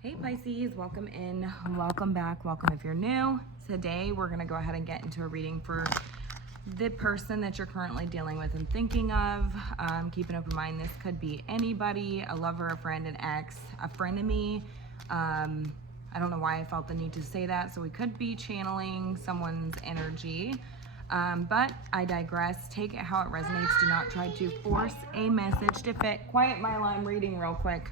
Hey Pisces, welcome in, welcome back, welcome if you're new. Today we're going to go ahead and get into a reading for the person that you're currently dealing with and thinking of. Keep an open mind. This could be anybody, a lover, a friend, an ex, a frenemy. I don't know why I felt the need to say that. So we could be channeling someone's energy. But I digress. Take it how it resonates. Do not try to force a message to fit. Quiet, Mila, I'm reading real quick.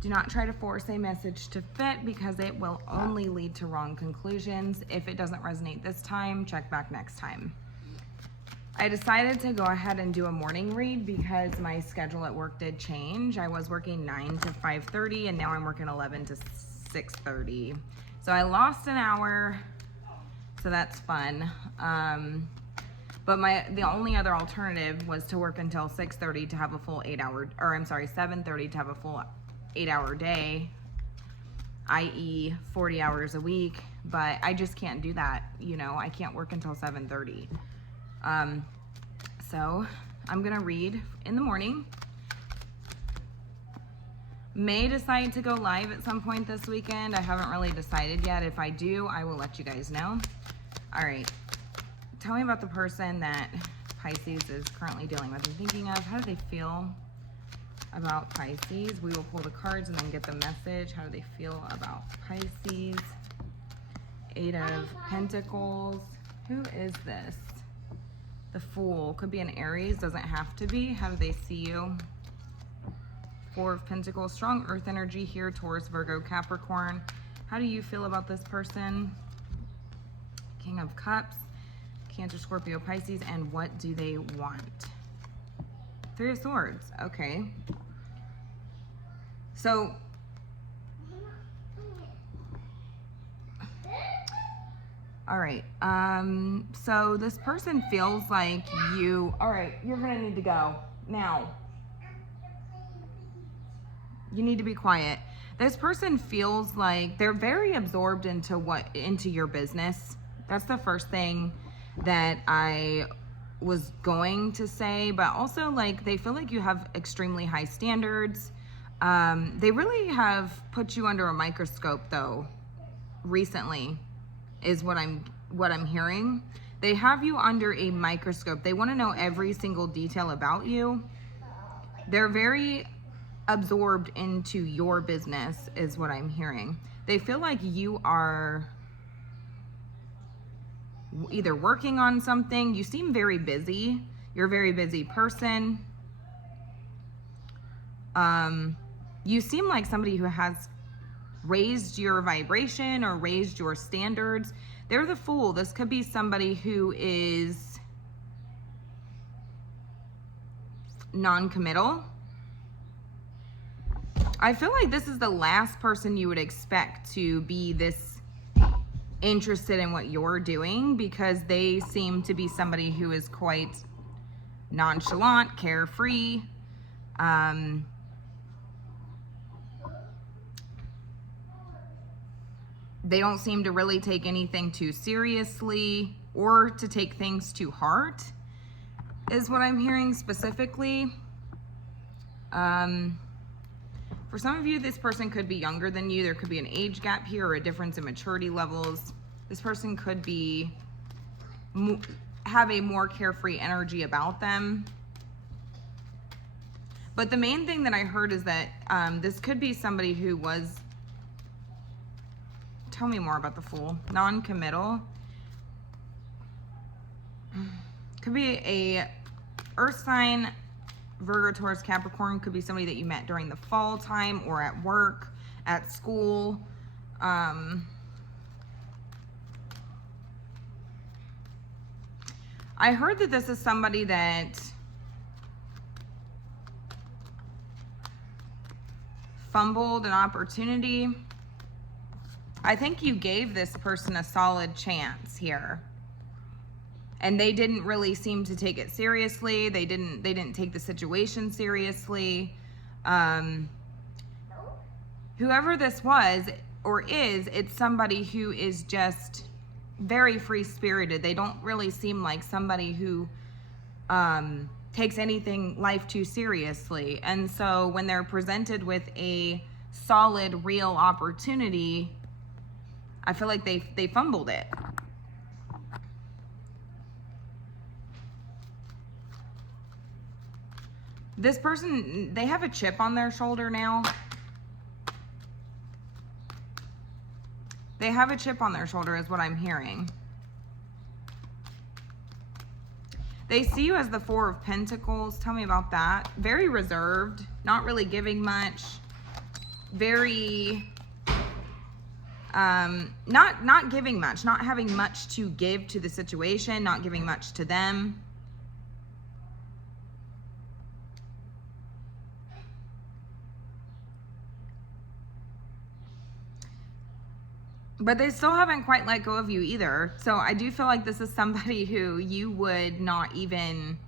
Do not try to force a message to fit because it will only lead to wrong conclusions. If it doesn't resonate this time, check back next time. I decided to go ahead and do a morning read because my schedule at work did change. I was working 9 to 5:30 and now I'm working 11 to 6:30. So I lost an hour, so that's fun. But the only other alternative was to work until 6:30 to have a full 7:30 to have a full 8-hour day, i.e. 40 hours a week, but I just can't do that. You know, I can't work until 7:30. So I'm gonna read in the morning. May decide to go live at some point this weekend. I haven't really decided yet. If I do, I will let you guys know. All right, tell me about the person that Pisces is currently dealing with and thinking of. How do they feel about Pisces? We will pull the cards and then get the message. How do they feel about Pisces? 8 of Pentacles. Who is this? The Fool. Could be an Aries, doesn't have to be. How do they see you? 4 of Pentacles. Strong earth energy here, Taurus, Virgo, Capricorn. How do you feel about this person? King of Cups. Cancer, Scorpio, Pisces. And what do they want? 3 of Swords. Okay. So, all right. So this person feels like you, all right, you're going to need to go now. You need to be quiet. This person feels like they're very absorbed into your business. That's the first thing that I was going to say, but also like they feel like you have extremely high standards. They really have put you under a microscope though recently is what I'm hearing. They have you under a microscope. They want to know every single detail about you. They're very absorbed into your business is what I'm hearing. They feel like you are either working on something. You seem very busy. You're a very busy person. You seem like somebody who has raised your vibration or raised your standards. They're the Fool. This could be somebody who is non-committal. I feel like this is the last person you would expect to be this interested in what you're doing because they seem to be somebody who is quite nonchalant, carefree. They don't seem to really take anything too seriously or to take things to heart is what I'm hearing specifically. For some of you, this person could be younger than you. There could be an age gap here or a difference in maturity levels. This person could be have a more carefree energy about them. But the main thing that I heard is that this could be somebody who was, tell me more about the Fool, non-committal. Could be a earth sign, Virgo, Taurus, Capricorn. Could be somebody that you met during the fall time or at work, at school. I heard that this is somebody that fumbled an opportunity. I think you gave this person a solid chance here. And they didn't really seem to take it seriously. They didn't take the situation seriously. Whoever this was or is, it's somebody who is just very free-spirited. They don't really seem like somebody who takes anything life too seriously. And so when they're presented with a solid, real opportunity, I feel like they fumbled it. This person, they have a chip on their shoulder now. They have a chip on their shoulder is what I'm hearing. They see you as the Four of Pentacles. Tell me about that. Very reserved, not really giving much. Very, not giving much, not having much to give to the situation, not giving much to them. But they still haven't quite let go of you either. So I do feel like this is somebody who you would not even,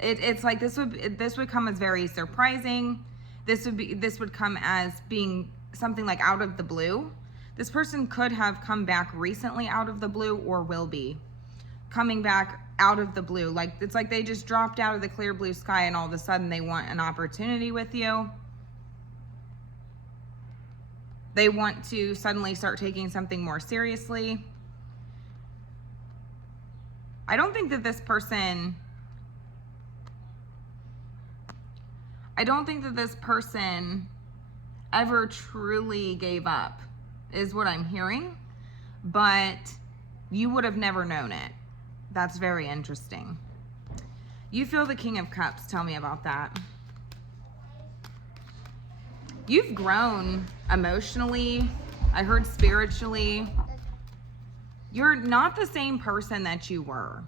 it's like this would come as very surprising. This would come as being something like out of the blue. This person could have come back recently out of the blue, or will be coming back out of the blue. Like, it's like they just dropped out of the clear blue sky and all of a sudden they want an opportunity with you. They want to suddenly start taking something more seriously. I don't think that this person ever truly gave up, is what I'm hearing, but you would have never known it. That's very interesting. You feel the King of Cups. Tell me about that. You've grown emotionally. I heard spiritually. You're not the same person that you were,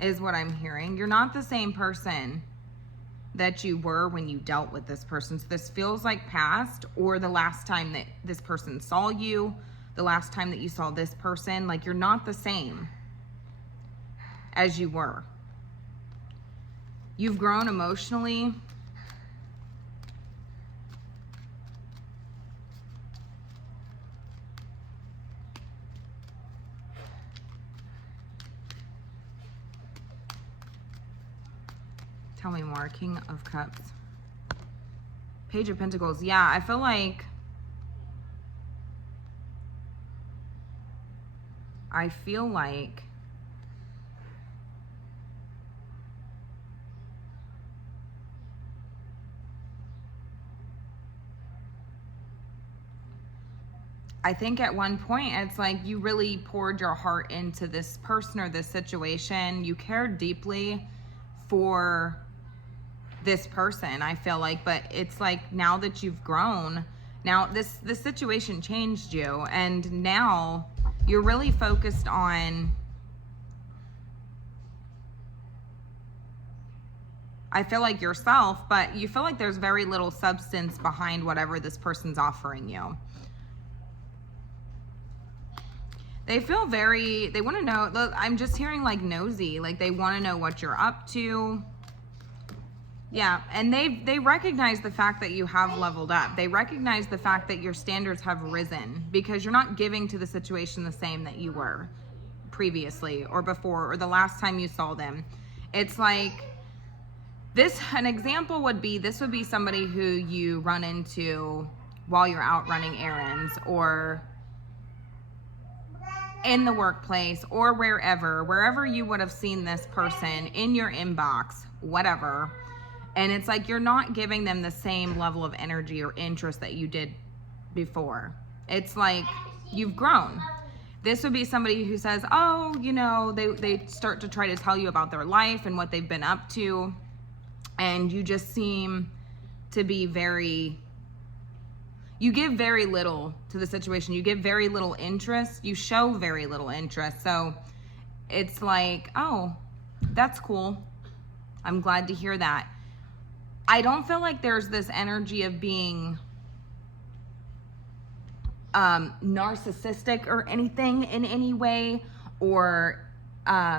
is what I'm hearing. You're not the same person that you were when you dealt with this person. So this feels like past, or the last time that this person saw you, the last time that you saw this person. Like, you're not the same as you were. You've grown emotionally. Tell me more. King of Cups. Page of Pentacles. Yeah, I feel like I think at one point it's like you really poured your heart into this person or this situation. You cared deeply for this person, I feel like, but it's like now that you've grown, now this situation changed you, and now you're really focused on, I feel like, yourself, but you feel like there's very little substance behind whatever this person's offering you. They feel they want to know, I'm just hearing like nosy, like they want to know what you're up to. Yeah, and they recognize the fact that you have leveled up. They recognize the fact that your standards have risen, because you're not giving to the situation the same that you were previously or before or the last time you saw them. It's like an example would be, this would be somebody who you run into while you're out running errands, or in the workplace, or wherever you would have seen this person, in your inbox, whatever. And it's like you're not giving them the same level of energy or interest that you did before. It's like you've grown. This would be somebody who says, oh, you know, they start to try to tell you about their life and what they've been up to. And you just seem to be you give very little to the situation. You give very little interest. You show very little interest. So it's like, oh, that's cool. I'm glad to hear that. I don't feel like there's this energy of being narcissistic or anything in any way, or I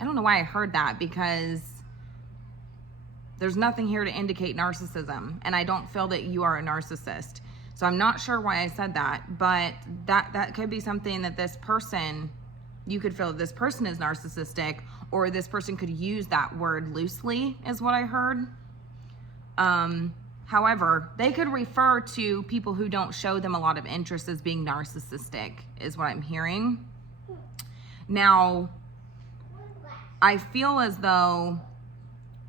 don't know why I heard that, because there's nothing here to indicate narcissism, and I don't feel that you are a narcissist. So I'm not sure why I said that, but that could be something that this person, you could feel that this person is narcissistic, or this person could use that word loosely, is what I heard. However, they could refer to people who don't show them a lot of interest as being narcissistic, is what I'm hearing. Now, I feel as though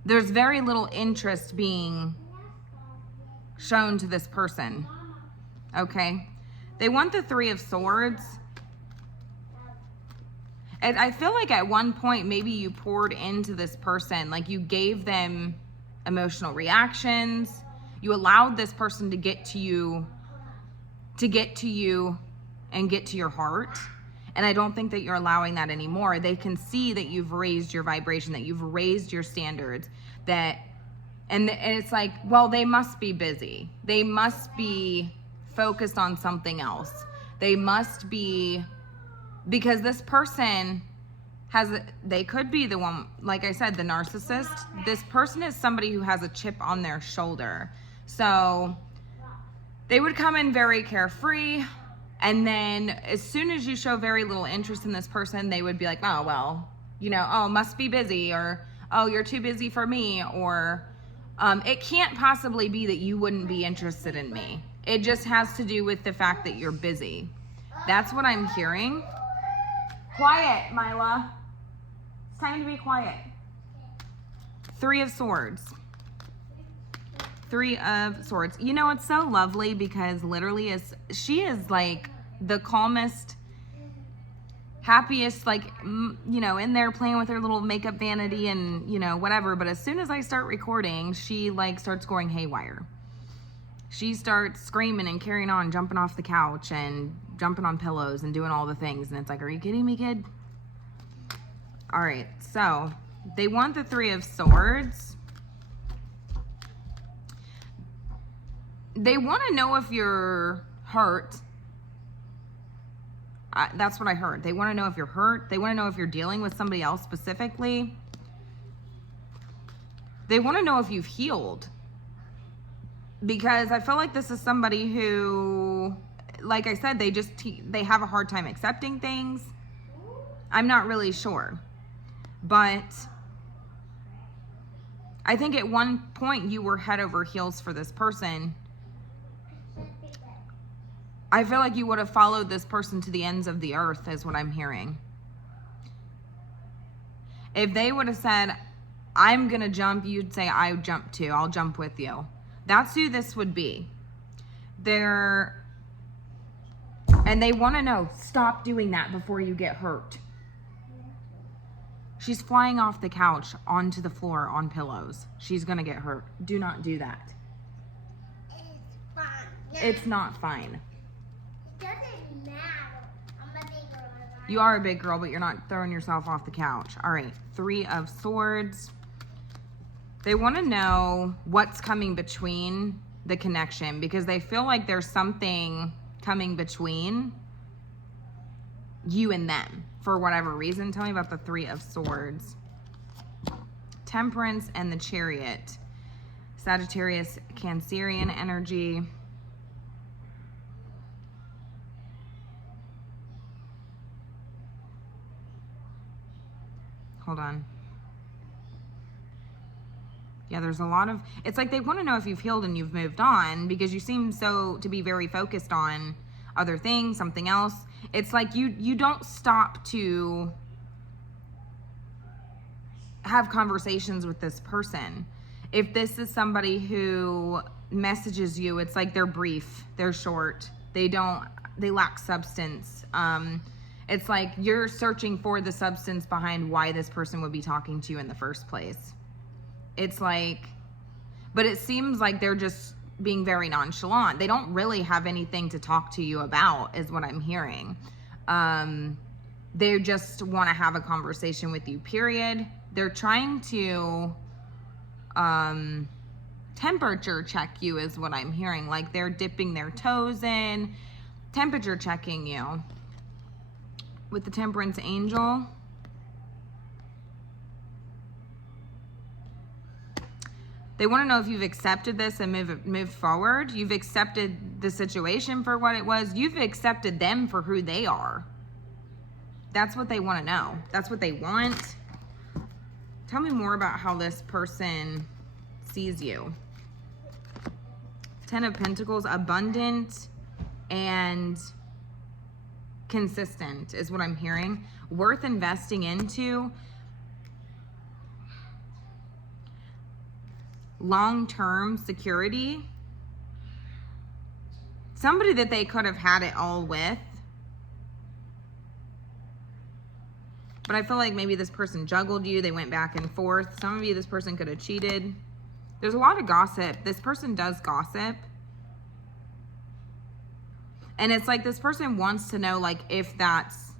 there's very little interest being shown to this person, okay? They want the Three of Swords. And I feel like at one point, maybe you poured into this person, like you gave them emotional reactions. You allowed this person to get to you and get to your heart. And I don't think that you're allowing that anymore. They can see that you've raised your vibration, that you've raised your standards, and it's like, well, they must be busy. They must be focused on something else. They must be, because this person they could be the one, like I said, the narcissist. This person is somebody who has a chip on their shoulder. So they would come in very carefree, and then as soon as you show very little interest in this person, they would be like, oh, well, oh, must be busy, or, oh, you're too busy for me, or it can't possibly be that you wouldn't be interested in me. It just has to do with the fact that you're busy. That's what I'm hearing. Quiet, Mila. It's time to be quiet. Three of Swords. Three of Swords. It's so lovely because literally she is like the calmest, happiest, like, in there playing with her little makeup vanity and, whatever. But as soon as I start recording, she like starts going haywire. She starts screaming and carrying on, jumping off the couch and jumping on pillows and doing all the things. And it's like, are you kidding me, kid? All right. So they want the Three of Swords. They want to know if you're hurt. That's what I heard. They want to know if you're hurt. They want to know if you're dealing with somebody else specifically. They want to know if you've healed. Because I feel like this is somebody who, like I said, they have a hard time accepting things. I'm not really sure. But I think at one point you were head over heels for this person. I feel like you would have followed this person to the ends of the earth, is what I'm hearing. If they would have said, I'm going to jump, you'd say, I jump too. I'll jump with you. That's who this would be. And they want to know, stop doing that before you get hurt. She's flying off the couch onto the floor on pillows. She's going to get hurt. Do not do that. It's fine. It's not fine. Doesn't matter. I'm a big girl. You are a big girl, but you're not throwing yourself off the couch. All right, Three of Swords. They want to know what's coming between the connection because they feel like there's something coming between you and them for whatever reason. Tell me about the Three of Swords. Temperance and the Chariot. Sagittarius, Cancerian energy. Hold on. Yeah, there's a lot of, it's like they want to know if you've healed and you've moved on because you seem to be very focused on other things, something else. It's like you don't stop to have conversations with this person. If this is somebody who messages you, it's like they're brief, they're short, they lack substance. It's like you're searching for the substance behind why this person would be talking to you in the first place. It's like, but it seems like they're just being very nonchalant. They don't really have anything to talk to you about, is what I'm hearing. They just want to have a conversation with you, period. They're trying to temperature check you, is what I'm hearing. Like they're dipping their toes in, temperature checking you. With the Temperance Angel. They want to know if you've accepted this and move forward. You've accepted the situation for what it was. You've accepted them for who they are. That's what they want to know. That's what they want. Tell me more about how this person sees you. Ten of Pentacles, abundant and consistent is what I'm hearing. Worth investing into. Long-term security. Somebody that they could have had it all with. But I feel like maybe this person juggled you. They went back and forth. Some of you, this person could have cheated. There's a lot of gossip. This person does gossip. And it's like this person wants to know, like, if that's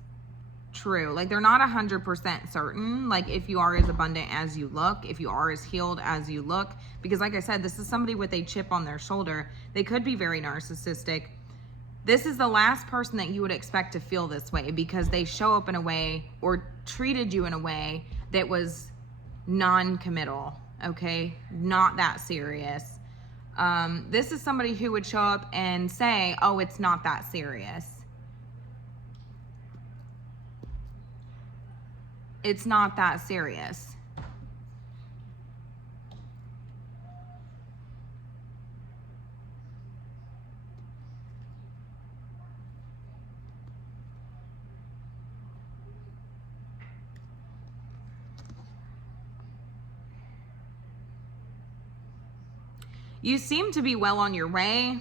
true. Like, they're not 100% certain. Like, if you are as abundant as you look. If you are as healed as you look. Because like I said, this is somebody with a chip on their shoulder. They could be very narcissistic. This is the last person that you would expect to feel this way because they show up in a way or treated you in a way that was non-committal, okay? Not that serious. This is somebody who would show up and say, oh, it's not that serious. It's not that serious. You seem to be well on your way.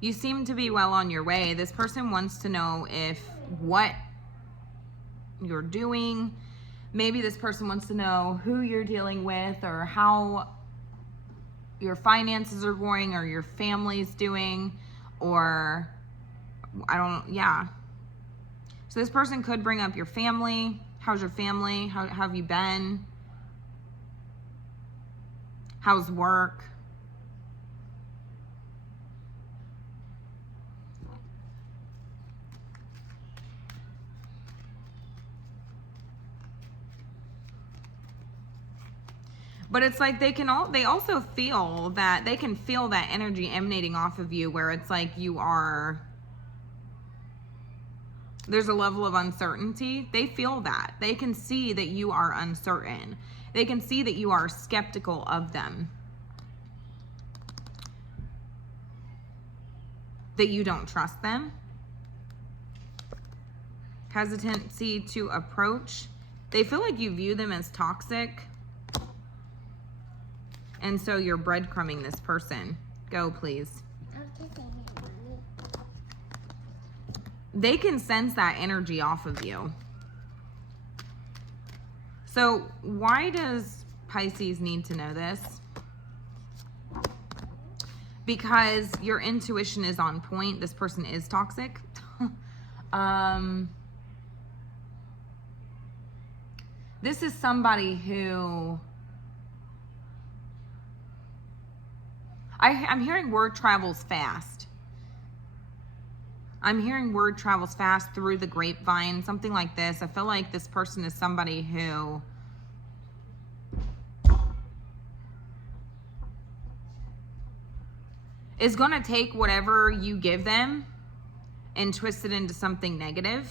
You seem to be well on your way. This person wants to know if what you're doing. Maybe this person wants to know who you're dealing with or how your finances are going or your family's doing or yeah. So this person could bring up your family. How's your family? How have you been? How's work? But it's like they also feel that they can feel that energy emanating off of you where it's like there's a level of uncertainty. They feel that. They can see that you are uncertain. They can see that you are skeptical of them. That you don't trust them. Hesitancy to approach. They feel like you view them as toxic. And so you're breadcrumbing this person. Go, please. They can sense that energy off of you. So why does Pisces need to know this? Because your intuition is on point. This person is toxic. This is somebody who... I'm hearing word travels fast. I'm hearing word travels fast through the grapevine, something like this. I feel like this person is somebody who is going to take whatever you give them and twist it into something negative.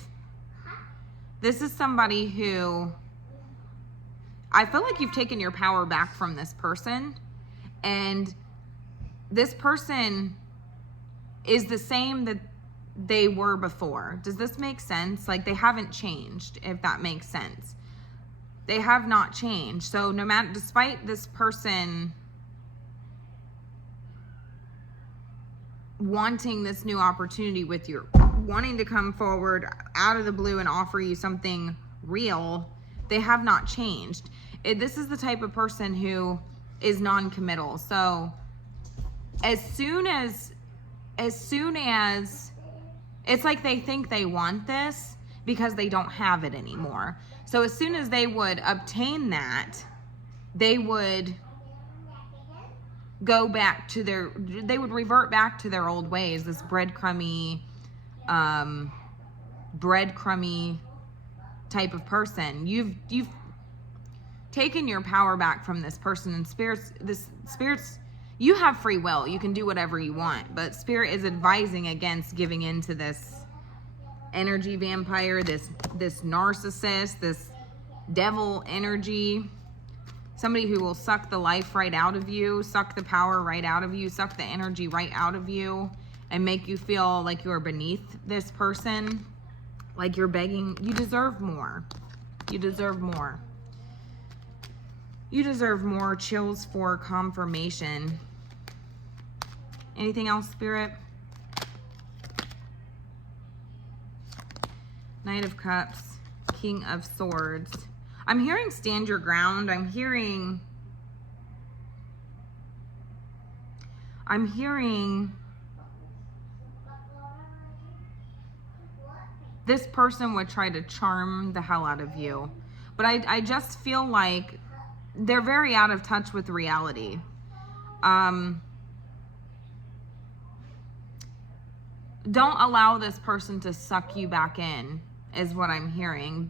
This is somebody who, I feel like you've taken your power back from this person, and this person is the same that they were before. Does this make sense? Like, they haven't changed, if that makes sense. They have not changed. So no matter, despite this person wanting this new opportunity with you, wanting to come forward out of the blue and offer you something real, they have not changed. This is the type of person who is non-committal. So as soon as it's like they think they want this because they don't have it anymore. So as soon as they would obtain that, they would go back to they would revert back to their old ways, this breadcrumby type of person. You've taken your power back from this person, and spirits, you have free will. You can do whatever you want, but spirit is advising against giving into this energy vampire, this narcissist, this devil energy. Somebody who will suck the life right out of you, suck the power right out of you, suck the energy right out of you, and make you feel like you're beneath this person, like you're begging. You deserve more. You deserve more. You deserve more. Chills for confirmation. Anything else, Spirit? Knight of Cups, King of Swords. I'm hearing stand your ground. I'm hearing this person would try to charm the hell out of you. But I just feel like they're very out of touch with reality. Don't allow this person to suck you back in, is what I'm hearing.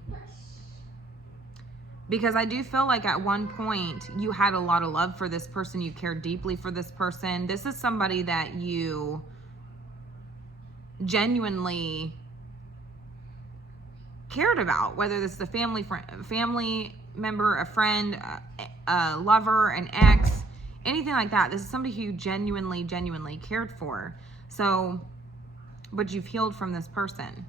Because I do feel like at one point you had a lot of love for this person. You cared deeply for this person. This is somebody that you genuinely cared about, whether this is a family member, a friend, a lover, an ex, anything like that. This is somebody who you genuinely cared for. So, but you've healed from this person.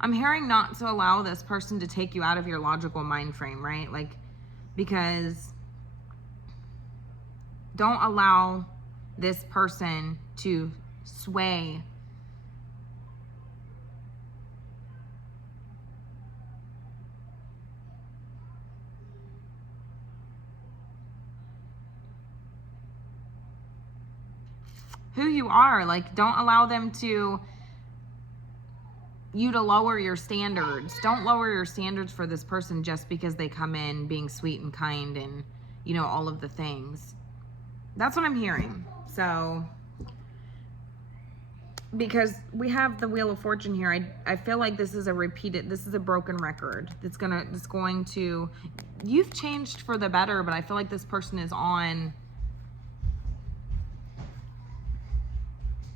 I'm hearing not to allow this person to take you out of your logical mind frame, right? Like, because don't allow this person to sway who you are. Like, don't allow them to lower your standards. Don't lower your standards for this person just because they come in being sweet and kind and, you know, all of the things. That's what I'm hearing. So, because we have the Wheel of Fortune here, I feel like this is a broken record. It's going to, you've changed for the better, but I feel like this person is on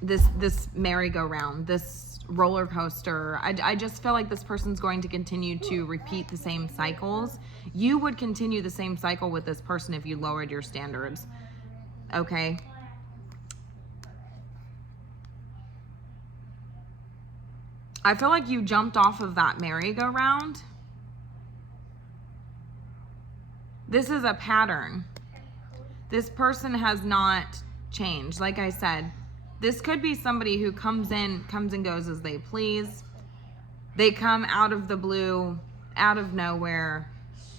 this merry-go-round, this roller coaster. I just feel like this person's going to continue to repeat the same cycles. You would continue the same cycle with this person if you lowered your standards. Okay? I feel like you jumped off of that merry-go-round. This is a pattern. This person has not changed. Like I said, this could be somebody who comes and goes as they please. They come out of the blue, out of nowhere.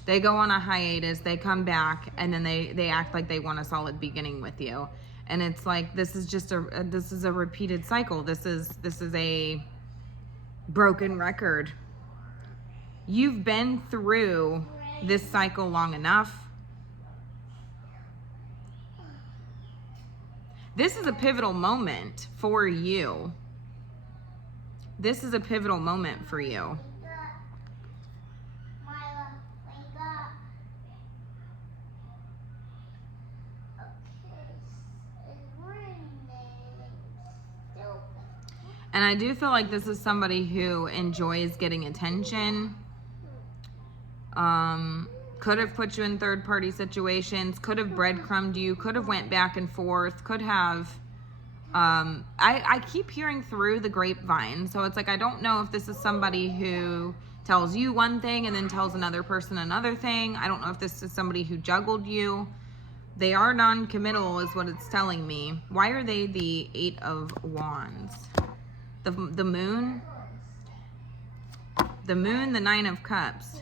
They go on a hiatus, they come back, and then they act like they want a solid beginning with you. And it's like, this is just this is a repeated cycle. This is a broken record. You've been through this cycle long enough. This is a pivotal moment for you. This is a pivotal moment for you. And I do feel like this is somebody who enjoys getting attention. Could have put you in third-party situations, could have breadcrumbed you, could have went back and forth, could have, I keep hearing through the grapevine. So it's like, I don't know if this is somebody who tells you one thing and then tells another person another thing. I don't know if this is somebody who juggled you. They are non-committal is what it's telling me. Why are they the 8 of Wands? The moon, the 9 of Cups.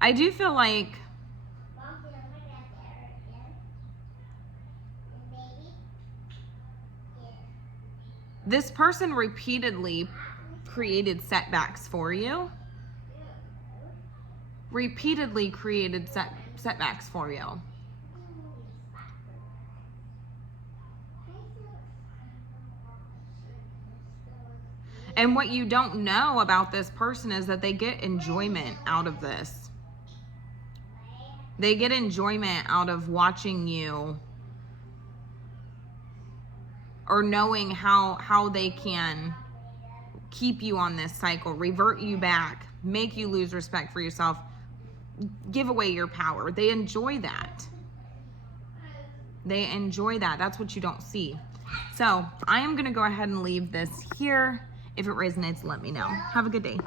I do feel like this person repeatedly created setbacks for you. Repeatedly created setbacks for you. And what you don't know about this person is that they get enjoyment out of this. They get enjoyment out of watching you, or knowing how they can keep you on this cycle, revert you back, make you lose respect for yourself, give away your power. They enjoy that. They enjoy that. That's what you don't see. So I am going to go ahead and leave this here. If it resonates, let me know. Have a good day.